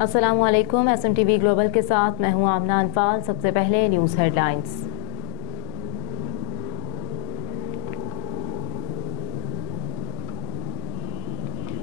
अस्सलामु अलैकुम। SMTV global के साथ मैं हूं आमना अनफाल। सबसे पहले न्यूज़ हेडलाइंस।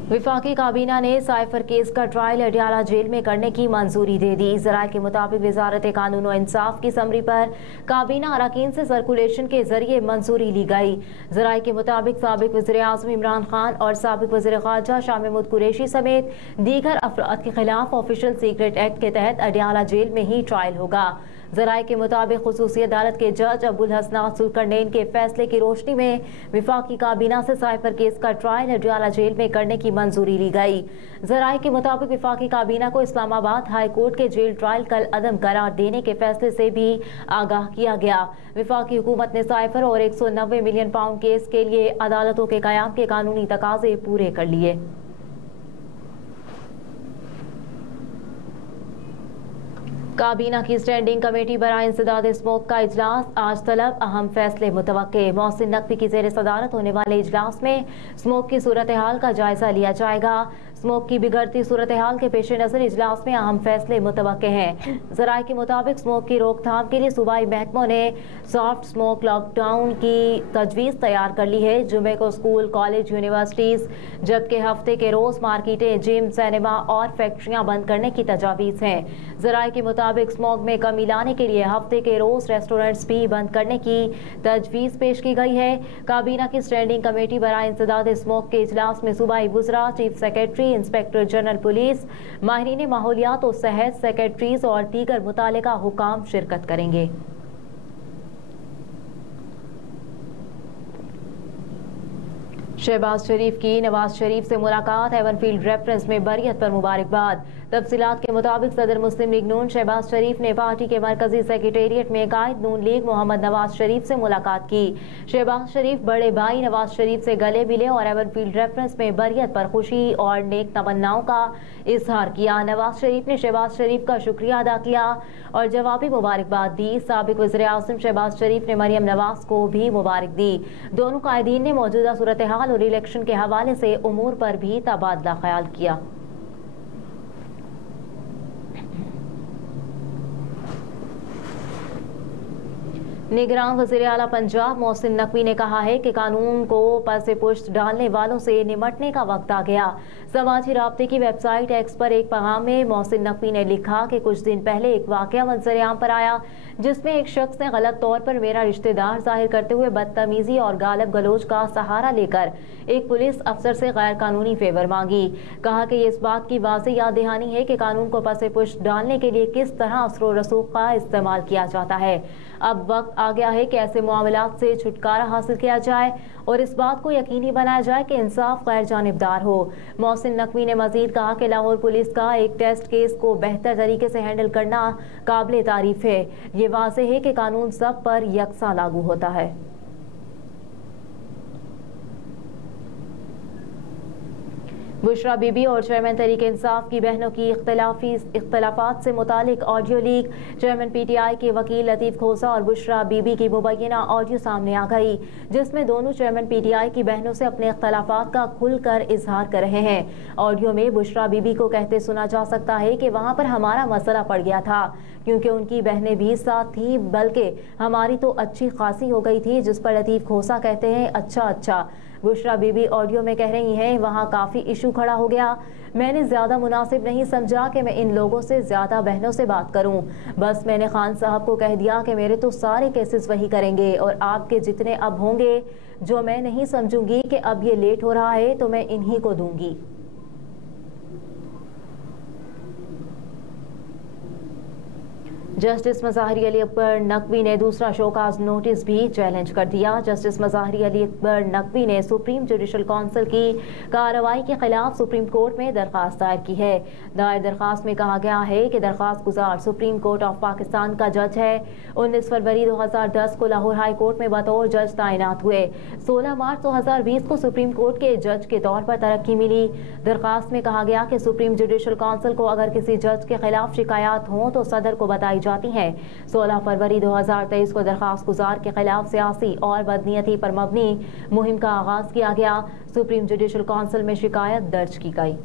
वफाकी काबीना ने साइफर केस का ट्रायल अडियाला जेल में करने की मंजूरी दे दी। ज़राए के मुताबिक वजारत कानून और इंसाफ की समरी पर काबीना अरकान से सर्कुलेशन के जरिए मंजूरी ली गई। ज़राए के मुताबिक साबिक वज़ीर आज़म इमरान खान और साबिक वज़ीर ख़ारजा शाह महमूद कुरैशी समेत दीगर अफराद के खिलाफ ऑफिशियल सीक्रेट एक्ट के तहत अडियाला जेल में ही ट्रायल होगा। ज़राए के मुताबिक खुसूसी अदालत के जज अबुल हसनात जुल्करनैन के फैसले की रोशनी में वफाकी काबीना से साइफर केस का ट्रायल अडियाला जेल में करने की मंजूरी ली गई। ज़राए के मुताबिक वफाकी काबीना को इस्लामाबाद हाई कोर्ट के जेल ट्रायल कल अदम करार देने के फैसले से भी आगाह किया गया। वफाकी हुकूमत ने साइफर और 190 मिलियन पाउंड केस के लिए अदालतों के क़याम के कानूनी तकाजे पूरे कर लिए। काबीना की स्टैंडिंग कमेटी बराए इंसदाद स्मोक का इजलास आज तलब, अहम फैसले मुतवक्के। मोहसिन नकवी की ज़ेर सदारत होने वाले इजलास में स्मोक की सूरत हाल का जायजा लिया जाएगा। स्मोक की बिगड़ती सूरत हाल के पेश नज़र इजलास में अहम फैसले मुतवक्के हैं। ज़राए के मुताबिक स्मोक की रोकथाम के लिए सूबाई महकमों ने सॉफ्ट स्मोक लॉकडाउन की तजवीज़ तैयार कर ली है। जुमे को स्कूल, कॉलेज, यूनिवर्सिटीज़, जबकि हफ्ते के रोज़ मार्केटें, जिम, सिनेमा और फैक्ट्रियाँ बंद करने की तजावीज़ हैं। ज़राए के मुताबिक स्मोक में कमी लाने के लिए हफ्ते के रोज़ रेस्टोरेंट्स भी बंद करने की तजवीज़ पेश की गई है। काबीना की स्टैंडिंग कमेटी बराए इंसदाद स्मोक के इजलास में सूबाई वुज़रा, chief secretary, inspector general police, माहिरीन माहौलियात और सेहत, सेक्रेटरीज और दीगर मुतालिका हुकाम शिरकत करेंगे। शहबाज शरीफ की नवाज शरीफ से मुलाकात, हेवनफील्ड रेफरेंस में बरियत पर मुबारकबाद। तफसीलात के मुताबिक सदर मुस्लिम लीग नून शहबाज शरीफ ने पार्टी के मरकजी सेक्रेटेरिएट में कायद नून लीग मोहम्मद नवाज शरीफ से मुलाकात की। शहबाज शरीफ बड़े भाई नवाज शरीफ से गले मिले और हेवनफील्ड रेफरेंस में बरियत पर खुशी और नेक तमन्नाओं का इजहार किया। नवाज शरीफ ने शहबाज शरीफ का शुक्रिया अदा किया और जवाबी मुबारकबाद दी। साबिक वज़ीर आज़म शहबाज शरीफ ने मरियम नवाज को भी मुबारक दी। दोनों कायदीन ने मौजूदा सूरत हाल और इलेक्शन के हवाले से उमूर पर भी तबादला ख्याल किया। निगरान वज़ीर आला पंजाब मोहसिन नकवी ने कहा है कि कानून को पसे पुश्त डालने वालों से निमटने का वक्त आ गया। समाजी राब्ते की वेबसाइट एक्स पर एक पैगाम में मोहसिन नकवी ने लिखा कि कुछ दिन पहले एक वाक़या मंजर-ए-आम पर आया जिसमें एक शख्स ने गलत तौर पर मेरा रिश्तेदार जाहिर करते हुए बदतमीजी और गालब गलोच का सहारा लेकर एक पुलिस अफसर से गैर कानूनी फेवर मांगी। कहा कि ये इस बात की वाज़ेह याद दहानी है कि कानून को पसे पुश्त डालने के लिए किस तरह असर और रसूख का इस्तेमाल किया जाता है। अब वक्त आ गया है कि ऐसे मामलात से छुटकारा हासिल किया जाए और इस बात को यकीनी बनाया जाए कि इंसाफ गैर जानिबदार हो। मोहसिन नकवी ने मजीद कहा कि लाहौर पुलिस का एक टेस्ट केस को बेहतर तरीके से हैंडल करना काबिल तारीफ है। ये वाज़ेह है कि कानून सब पर यकसा लागू होता है। बुशरा बीबी और चेयरमैन तहरीक इंसाफ की बहनों की इख्तलाफात से मुतालिक ऑडियो लीक। चेयरमैन PTI के वकील लतीफ़ खोसा और बुशरा बीबी की मुबैना ऑडियो सामने आ गई जिसमें दोनों चेयरमैन PTI की बहनों से अपने इख्तलाफात का खुलकर इजहार कर रहे हैं। ऑडियो में बुशरा बीबी को कहते सुना जा सकता है कि वहाँ पर हमारा मसला पड़ गया था क्योंकि उनकी बहनें भी साथ थी, बल्कि हमारी तो अच्छी खासी हो गई थी। जिस पर लतीफ़ खोसा कहते हैं अच्छा। बुशरा बीबी ऑडियो में कह रही हैं वहाँ काफ़ी इशू खड़ा हो गया। मैंने ज़्यादा मुनासिब नहीं समझा कि मैं इन लोगों से ज़्यादा बहनों से बात करूं। बस मैंने खान साहब को कह दिया कि मेरे तो सारे केसेस वही करेंगे और आपके जितने अब होंगे जो मैं नहीं समझूंगी कि अब ये लेट हो रहा है तो मैं इन्हीं को दूंगी। जस्टिस मज़ाहरी अली अकबर नकवी ने दूसरा शोकाज नोटिस भी चैलेंज कर दिया। जस्टिस मज़ाहरी अली अकबर नकवी ने सुप्रीम जुडिशल काउंसिल की कार्रवाई के खिलाफ सुप्रीम कोर्ट में दरख्वास्त दायर की है। दायर दरख्वास्त में कहा गया है कि दरख्वास्त गुजार सुप्रीम कोर्ट ऑफ पाकिस्तान का जज है। 19 फरवरी 2010 को लाहौर हाई कोर्ट में बतौर जज तैनात हुए। 16 मार्च 2020 को सुप्रीम कोर्ट के जज के तौर पर तरक्की मिली। दरख्वास्त में कहा गया कि सुप्रीम जुडिशल काउंसिल को अगर किसी जज के खिलाफ शिकायत हों तो सदर को बताई जाती है। 16 फरवरी 2023 को दरख्वास्त गुजार के खिलाफ सियासी और बदनीयती पर मबनी मुहिम का आगाज किया गया। सुप्रीम जुडिशल काउंसिल में शिकायत दर्ज की गई।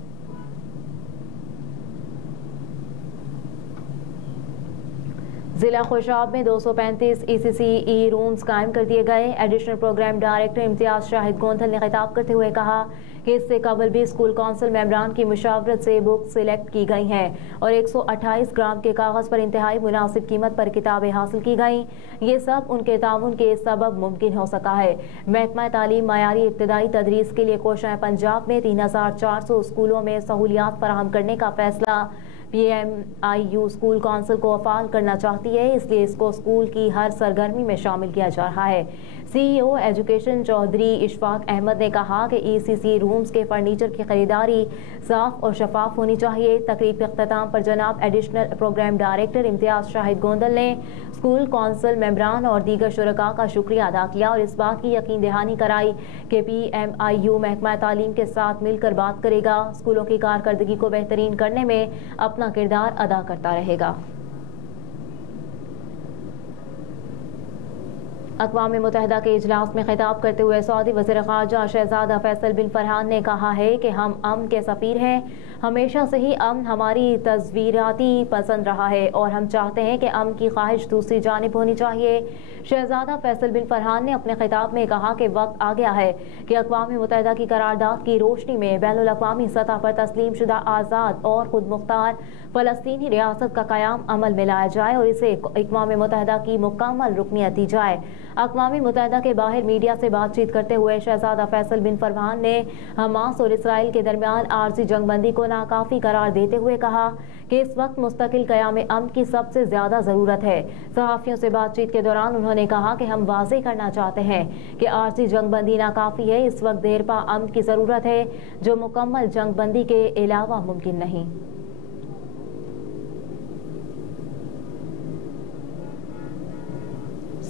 ضلع خوشاب میں 235 ECCE رومز قائم کر دیے گئے۔ ایڈیشنل پروگرام ڈائریکٹر امتیاز شاہد گوندھل نے خطاب کرتے ہوئے کہا کہ اس سے قبل بھی اسکول کونسل ممبران کی مشاورت سے بک سلیکٹ کی گئی ہیں اور 128 گرام کے کاغذ پر انتہائی مناسب قیمت پر کتابیں حاصل کی گئیں۔ یہ سب ان کے تعاون کے سبب ممکن ہو سکا ہے۔ محکمہ تعلیم معیاری ابتدائی تدریس کے لیے کوشاں پنجاب میں 3400 اسکولوں میں سہولیات فراہم کرنے کا فیصلہ PMIU اسکول کونسل کو فعال کرنا چاہتی ہے، اس لیے اس کو اسکول کی ہر سرگرمی میں شامل کیا جا رہا ہے۔ CEO ایجوکیشن چودھری اشفاق احمد نے کہا کہ ECC رومز کے فرنیچر کی خریداری صاف اور شفاف ہونی چاہیے۔ تقریب کے اختتام پر جناب ایڈیشنل پروگرام ڈائریکٹر امتیاز شاہد گوندھل نے اسکول کونسل ممبران اور دیگر شرکاء کا شکریہ ادا کیا اور اس بات کی یقین دہانی کرائی کہ PMIU محکمہ تعلیم کے ساتھ مل کر بات کرے گا، اسکولوں کی کارکردگی کو بہترین کرنے میں اپنا کردار ادا کرتا رہے گا۔ اقوام متحدہ کے اجلاس میں خطاب کرتے ہوئے سعودی وزیر خارجہ شہزادہ فیصل بن فرحان نے کہا ہے کہ ہم امن کے سفیر ہیں۔ ہمیشہ سے ہی امن ہماری تصویراتی پسند رہا ہے اور ہم چاہتے ہیں کہ امن کی خواہش دوسری جانب ہونی چاہیے۔ شہزادہ فیصل بن فرحان نے اپنے خطاب میں کہا کہ وقت آ گیا ہے کہ اقوام متحدہ کی قرارداد کی روشنی میں بین الاقوامی سطح پر تسلیم شدہ آزاد اور خود مختار فلسطینی ریاست کا قیام عمل میں لایا جائے اور اسے اقوام متحدہ کی مکمل رکنیت دی جائے۔ اقوام متحدہ کے باہر میڈیا سے بات چیت کرتے ہوئے شہزادہ فیصل بن فرحان نے حماس اور اسرائیل کے درمیان عارضی جنگ بندی کو ناکافی قرار دیتے ہوئے کہا کہ اس وقت مستقل قیام امن کی سب سے زیادہ ضرورت ہے۔ صحافیوں سے بات چیت کے دوران انہوں نے کہا کہ ہم واضح کرنا چاہتے ہیں کہ عارضی جنگ بندی ناکافی ہے، اس وقت دیرپا امن کی ضرورت ہے جو مکمل جنگ بندی کے علاوہ ممکن نہیں۔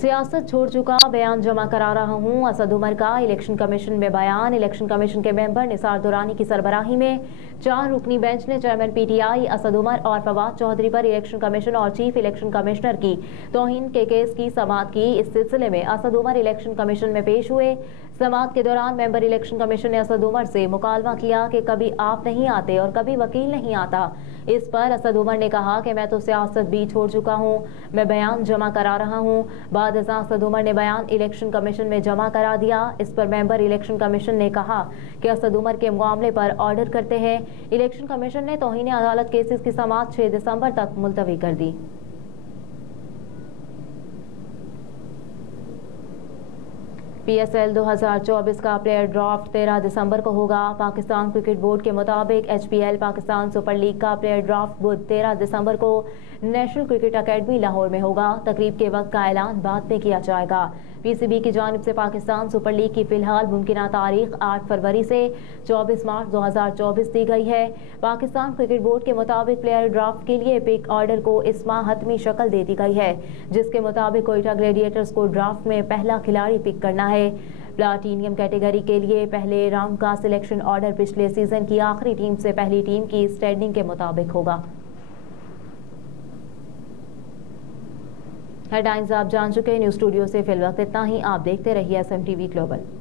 سیاست چھوڑ چکا بیان جمع کرا رہا ہوں، اسد عمر کا الیکشن کمیشن میں بیان۔ الیکشن کمیشن کے ممبر نثار درانی کی سربراہی میں 4 رکنی بینچ نے چیئرمین PTI اسد عمر اور فواد چودھری پر الیکشن کمیشن اور چیف الیکشن کمشنر کی توہین کے کیس کی سماعت کی۔ اس سلسلے میں اسد عمر الیکشن کمیشن میں پیش ہوئے۔ سماعت کے دوران ممبر الیکشن کمیشن نے اسد عمر سے مکالمہ کیا کہ کبھی آپ نہیں آتے اور کبھی وکیل نہیں آتا۔ اس پر اسد عمر نے کہا کہ میں تو سیاست بھی چھوڑ چکا ہوں، میں بیان جمع کرا رہا ہوں۔ بعد ازاں اسد عمر نے بیان الیکشن کمیشن میں جمع کرا دیا۔ اس پر ممبر الیکشن کمیشن نے کہا کہ اسد عمر کے معاملے پر آرڈر کرتے ہیں۔ الیکشن کمیشن نے توہین عدالت کیسز کی سماعت 6 دسمبر تک ملتوی کر دی۔ PSL 2024 کا پلیئر ڈرافٹ 13 دسمبر کو ہوگا۔ پاکستان کرکٹ بورڈ کے مطابق HPL پاکستان سپر لیگ کا پلیئر ڈرافٹ بدھ 13 دسمبر کو نیشنل کرکٹ اکیڈمی لاہور میں ہوگا۔ تقریب کے وقت کا اعلان بعد میں کیا جائے گا۔ PCB کی جانب سے پاکستان سپر لیگ کی فی الحال ممکنہ تاریخ 8 فروری سے 24 مارچ 2024 دی گئی ہے۔ پاکستان کرکٹ بورڈ کے مطابق پلیئر ڈرافٹ کے لیے پک آرڈر کو اس ماہ حتمی شکل دے دی گئی ہے، جس کے مطابق کوئٹہ گلیڈیٹرز کو ڈرافٹ میں پہلا کھلاڑی پک کرنا ہے۔ پلاٹینیم کیٹیگری کے لیے پہلے راؤنڈ کا سلیکشن آرڈر پچھلے سیزن کی آخری ٹیم سے پہلی ٹیم کی اسٹینڈنگ کے مطابق ہوگا۔ ہیڈلائنز آپ جان چکے، نیوز اسٹوڈیو سے فی الوقت اتنا ہی۔ آپ دیکھتے رہیے SM TV گلوبل۔